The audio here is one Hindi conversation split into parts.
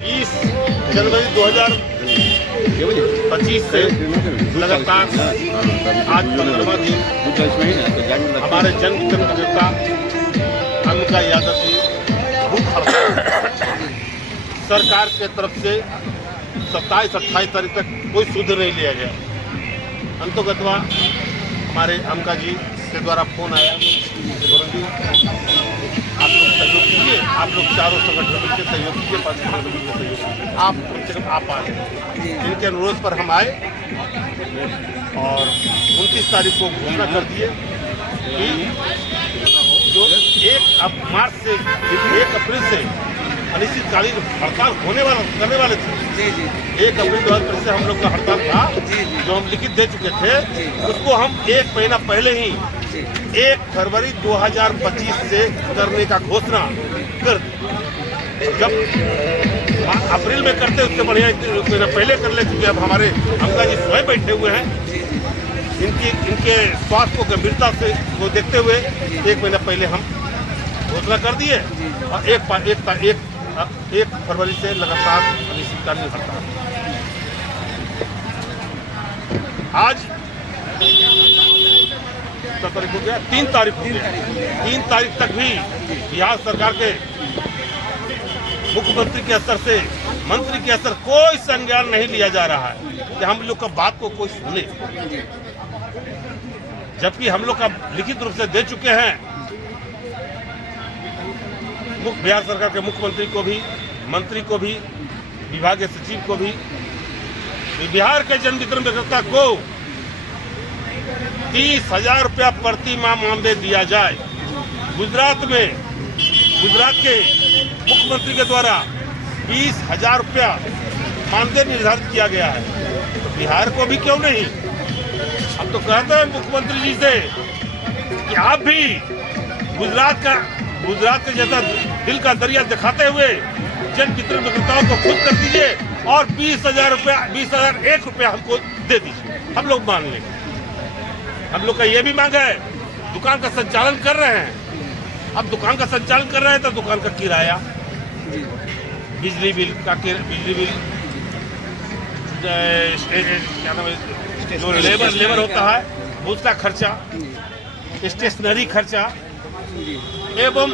20 जनवरी 2025 से लगातार आज 15वां दिन हमारे जनवितरण नेता अमिका यादव जी भूख हड़ताल सरकार के तरफ से 27-28 तारीख तक कोई सुध नहीं लिया गया। अंतोगतवा हमारे अमिका जी के द्वारा फोन आया कि आप लोग सहयोग कीजिए, आप लोग चारों संगठनों के सहयोग कीजिए, पार्टी के सहयोग कीजिए, आप कम से कम आप आए। इनके अनुरोध पर हम आए और 29 तारीख को घोषणा कर दिए कि जो 1 मार्च से 1 अप्रैल से अनिश्चितकालीन हड़ताल करने वाले थे। 1 अप्रैल 2025 से हम लोग का हड़ताल था, जो हम लिखित दे चुके थे, उसको हम 1 महीना पहले ही 1 फरवरी 2025 से करने का घोषणा कर दी। जब अप्रैल में करते उससे बढ़िया पहले कर ले, क्योंकि अब हमारे अमिका जी स्वयं बैठे हुए हैं। इनके स्वास्थ्य को गंभीरता से को देखते हुए 1 महीना पहले हम घोषणा कर दिए और 1 फरवरी से लगातार अनिश्चितकालीन हड़ताल। आज तारीख हो गया 3 तारीख हो गया। 3 तारीख तक भी बिहार सरकार के मुख्यमंत्री के स्तर से मंत्री के स्तर कोई संज्ञान नहीं लिया जा रहा है कि हम लोग का बात को कोई सुने, जबकि हम लोग का लिखित रूप से दे चुके हैं बिहार सरकार के मुख्यमंत्री को भी, मंत्री को भी, विभागीय सचिव को भी, बिहार के जन वितरण विक्रेता को 30,000 रुपया प्रति माह मानदेय दिया जाए। गुजरात के मुख्यमंत्री के द्वारा 20,000 रुपया मानदेय निर्धारित किया गया है, तो बिहार को भी क्यों नहीं? हम तो कहते हैं मुख्यमंत्री जी से कि आप भी गुजरात के जैसा दिल का दरिया दिखाते हुए जन वितरण विक्रेताओं को खुद कर दीजिए और 20,001 रुपया हमको दे दीजिए, हम लोग मान लेंगे। हम लोग का ये भी मांग है, दुकान का संचालन कर रहे हैं, अब दुकान का संचालन कर रहे हैं तो दुकान का किराया, बिजली बिल, क्या नाम है, जो लेबर होता है उसका खर्चा, स्टेशनरी खर्चा, एवं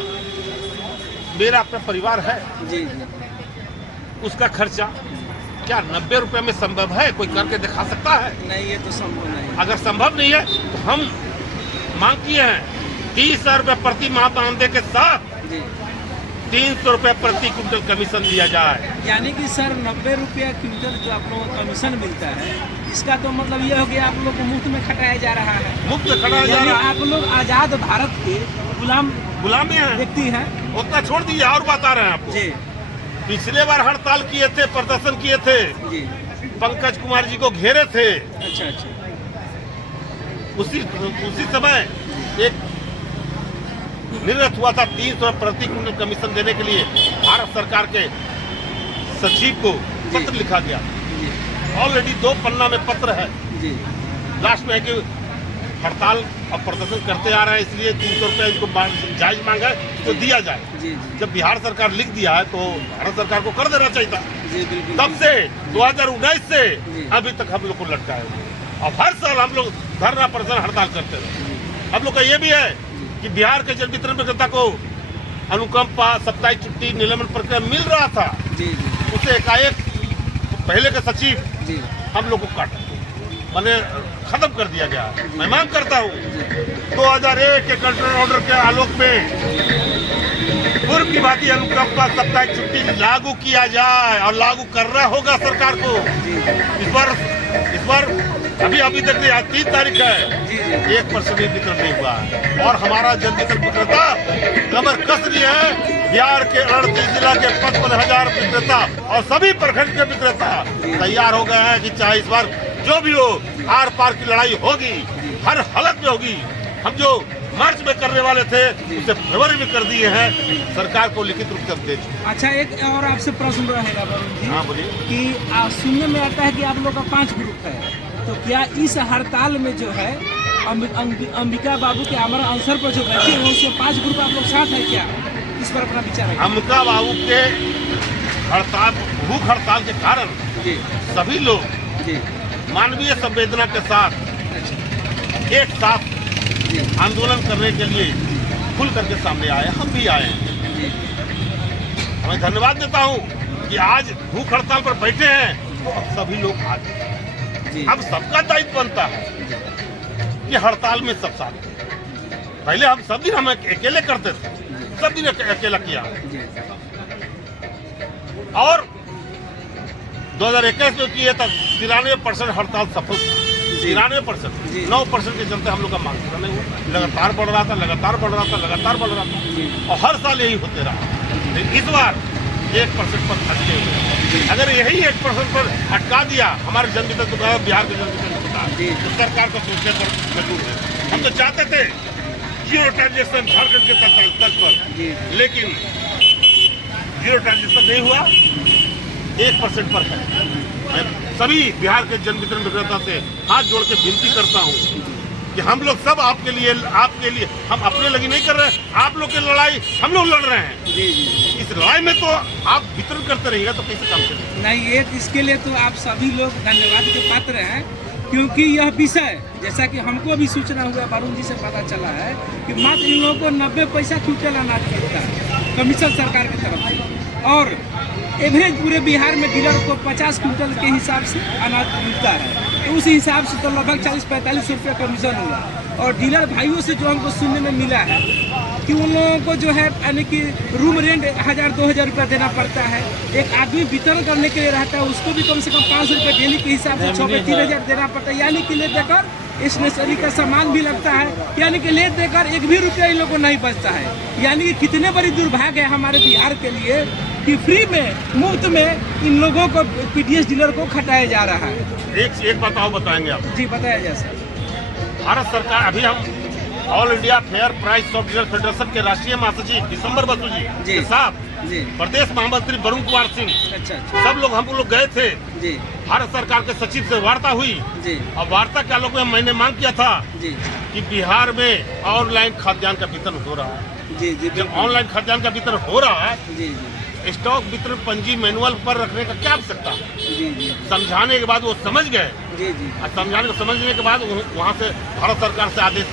मेरा अपना परिवार है उसका खर्चा। क्या 90 रुपए में संभव है? कोई करके दिखा सकता है? नहीं, ये तो संभव नहीं। अगर संभव नहीं है तो हम मांग किए हैं 30,000 रुपये प्रति माह मानदेय के साथ 300 रुपये प्रति क्विंटल कमीशन दिया जाए। यानी कि सर 90 रुपया क्विंटल जो आप लोगों को कमीशन मिलता है, इसका तो मतलब ये हो गया आप लोग को मुफ्त में खटाया जा रहा है। मुफ्त खटाया जा रहा है। आप लोग आजाद भारत के गुलाम व्यक्ति हैं। उतना छोड़ दीजिए, और बता रहे हैं आपको। पिछले बार हड़ताल किए थे, प्रदर्शन किए थे, पंकज कुमार जी को घेरे थे। अच्छा। उसी समय एक निर्णय हुआ था 300 प्रति क्विंटल कमीशन देने के लिए। भारत सरकार के सचिव को पत्र लिखा गया, ऑलरेडी 2 पन्ना में पत्र है। लास्ट में है कि हड़ताल और प्रदर्शन करते आ रहे हैं, इसलिए 300 रुपये इनको जायज मांगा है तो दिया जाए। जब बिहार सरकार लिख दिया है तो भारत सरकार को कर देना चाहिए था। तब से 2019 से अभी तक हम लोग को लटकाए और हर साल हम लोग धरना प्रदर्शन हड़ताल करते रहे। हम लोग का ये भी है कि बिहार के जन वितरण विक्रेता को अनुकंपा, साप्ताहिक छुट्टी, निलंबन प्रक्रिया मिल रहा था, उसे एकाएक पहले के सचिव हम लोग को काटा, मैंने खत्म कर दिया गया। मैं मांग करता हूँ 2001 के कंट्रोल ऑर्डर के आलोक में पूर्व की भांति अनुकंपा, साप्ताहिक छुट्टी लागू किया जाए और लागू करना होगा सरकार को। इस बार अभी तक 3 तारीख है, 1% वितरण नहीं हुआ है और हमारा जन वितरण विक्रेता कमर कस लिए है। बिहार के 38 जिला के 55,000 विक्रेता और सभी प्रखंड के विक्रेता तैयार हो गए हैं कि चाहे इस बार जो भी हो, आर पार की लड़ाई होगी, हर हालत में होगी। हम जो मार्च में करने वाले थे उसे फरवरी में कर दिए हैं, सरकार को लिखित रूप से दे चुके। अच्छा, एक और आपसे प्रश्न रहेगा वरुण जी। हाँ बोलिए। कि सुनने में आता है कि आप लोग का 5 ग्रुप है, तो क्या इस हड़ताल में जो है अंबिका बाबू के अमर अवसर पर जो बैठे हैं उसके 5 ग्रुप आप लोग साथ है क्या? इस पर अपना विचार है। अमिका बाबू के हड़ताल, भूख हड़ताल के कारण जी सभी लोग जी मानवीय संवेदना के साथ एक साथ जी आंदोलन करने के लिए खुल करके सामने आए। हम भी आए हैं। जी मैं धन्यवाद देता हूं कि आज भूख हड़ताल पर बैठे हैं तो अब सभी लोग आ गए। जी अब सबका दायित्व बनता है कि हड़ताल में सब साथ दें। पहले हम सब दिन हम अकेले करते थे, सब दिन अकेला किया। जी और 2021 में किए तक 93% हड़ताल सफल था। 93%, जी। 9% के चलते हम लोग का मांग पूरा नहीं हुआ। लगातार बढ़ रहा था, लगातार बढ़ रहा था, लगातार बढ़ रहा था, जी और हर साल यही होते रहा। लेकिन इस बार 1% पर अटके हुए। अगर यही 1% पर अटका दिया हमारे जनवितरण दुकान, बिहार के जनवितरण दुकान, जी। तो सरकार को सोचने पर मजबूर है। हम तो चाहते थे जीरो ट्रांजेक्शन झारखंड के तर्ज पर, जी लेकिन जीरो ट्रांजेक्शन नहीं हुआ, 1% पर है। मैं सभी बिहार के जनवितरण विक्रेता से हाथ जोड़ के विनती करता हूँ कि हम लोग सब आपके लिए हम अपने लगी नहीं कर रहे हैं। आप लोग की लड़ाई हम लोग लड़ रहे हैं। जी जी इस लड़ाई में तो आप वितरण करते रहिएगा तो कैसे काम चलेगा। नहीं, ये इसके लिए तो आप सभी लोग धन्यवाद के पात्र हैं, क्योंकि यह विषय जैसा कि हमको भी सूचना हुआ, वरुण जी से पता चला है कि मात्र इन लोगों को 90 पैसा क्विंटल अनाज मिलता है कमीशन सरकार की तरफ से, और एवरेज पूरे बिहार में डीलर को 50 क्विंटल के हिसाब से अनाज मिलता है। तो उस हिसाब से तो लगभग 40-45 रुपये कमीशन हुआ। और डीलर भाइयों से जो हमको सुनने में मिला है कि उन लोगों को जो है यानी कि रूम रेंट 1000-2000 रुपया देना पड़ता है। एक आदमी वितरण करने के लिए रहता है, उसको भी कम से कम 500 रुपये डेली के हिसाब से 3000 देना पड़ता है। यानी कि ले देकर स्टेशनरी का सामान भी लगता है, यानी कि ले देकर एक भी रुपया इन लोगों को नहीं बचता है। यानी कि कितने बड़ी दुर्भाग्य है हमारे बिहार के लिए कि फ्री में, मुफ्त में इन लोगों को पीडीएस डीलर को खटाया जा रहा है। एक बात और बताएंगे आप। जी बताया जाए सर। भारत सरकार, अभी हम all India fair price of dealer federation के राष्ट्रीय महासचिव दिसंबर बसु जी के साथ जी प्रदेश महामंत्री वरुण कुमार सिंह, अच्छा सब लोग हम लोग गए थे। जी भारत सरकार के सचिव से वार्ता हुई, जी और वार्ता के आलोक में मैंने मांग किया था जी कि बिहार में ऑनलाइन खाद्यान्न का वितरण हो रहा है। जी जी जब ऑनलाइन खाद्यान्न का वितरण हो रहा है, जी स्टॉक वितरण पंजी मैनुअल पर रखने का क्या आवश्यकता है? जी जी समझाने के बाद वो समझ गए, जी जी और समझने के बाद वहाँ से भारत सरकार से आदेश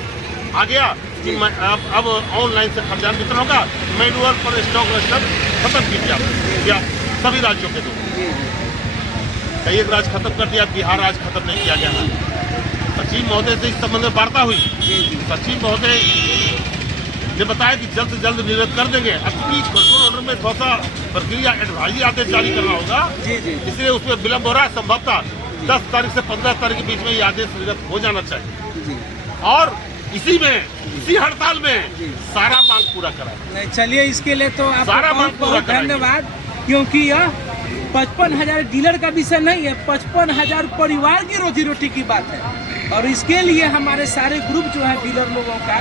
आ गया कि अब ऑनलाइन से खाद्यान्न वितरण होगा, मैनुअल पर स्टॉक रजिस्टर खत्म किया सभी राज्यों के दो। जी कई एक राज्य खत्म कर दिया, बिहार राज्य खत्म नहीं किया गया। सचिव महोदय से इस संबंध में वार्ता हुई। जी सचिव महोदय ने बताया कि जल्द से जल्द निर्गत कर देंगे। अब चूंकि कंट्रोल ऑर्डर में थोड़ा सा प्रक्रिया एडवाइजरी आदेश जारी करना होगा, जी जी इसलिए उसमें विलम्ब हो रहा है। संभवतः 10 तारीख से 15 तारीख के बीच में ये आदेश निर्गत हो जाना चाहिए, जी और इसी हड़ताल में सारा मांग पूरा कराए। नहीं, चलिए इसके लिए तो सारा आपको मांग बहुत पूरा बहुत कराएंगे। धन्यवाद, क्योंकि यह 55,000 डीलर का विषय नहीं है, 55,000 परिवार की रोजी रोटी की बात है। और इसके लिए हमारे सारे ग्रुप जो है डीलर लोगों का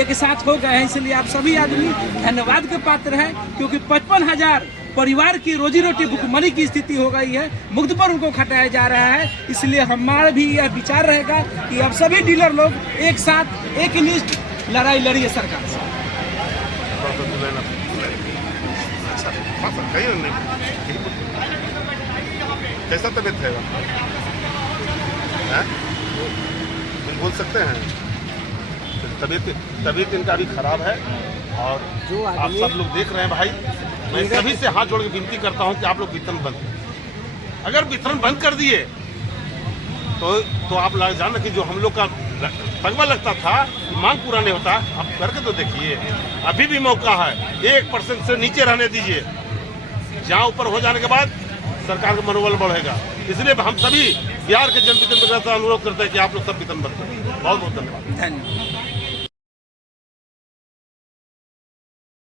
एक साथ हो गए हैं, इसलिए आप सभी आदमी धन्यवाद के पात्र हैं, क्योंकि 55,000 परिवार की रोजी रोटी भुखमरी की स्थिति हो गई है, मुक्त पर उनको खटाया जा रहा है। इसलिए हमारा भी यह विचार रहेगा कि अब सभी डीलर लोग एक साथ एक निष्ठ लड़ाई लड़िए सरकार से। कैसा तबीयत है? बोल सकते हैं तबीयत इनका भी खराब है, और जो आप सब लोग देख रहे हैं भाई, मैं सभी से हाथ जोड़ के विनती करता हूं कि आप लोग वितरण बंद करें। अगर वितरण बंद कर दिए तो आप जान कि जो हम लोग का तगमा लगता था कि मांग पूरा नहीं होता, आप करके तो देखिए। अभी भी मौका है, 1% से नीचे रहने दीजिए। जहां ऊपर हो जाने के बाद सरकार का मनोबल बढ़ेगा। इसलिए हम सभी बिहार के जनवितरण विक्रेता अनुरोध करते हैं कि आप लोग सब वितरण बंद करें। बहुत बहुत धन्यवाद। धन्यवाद।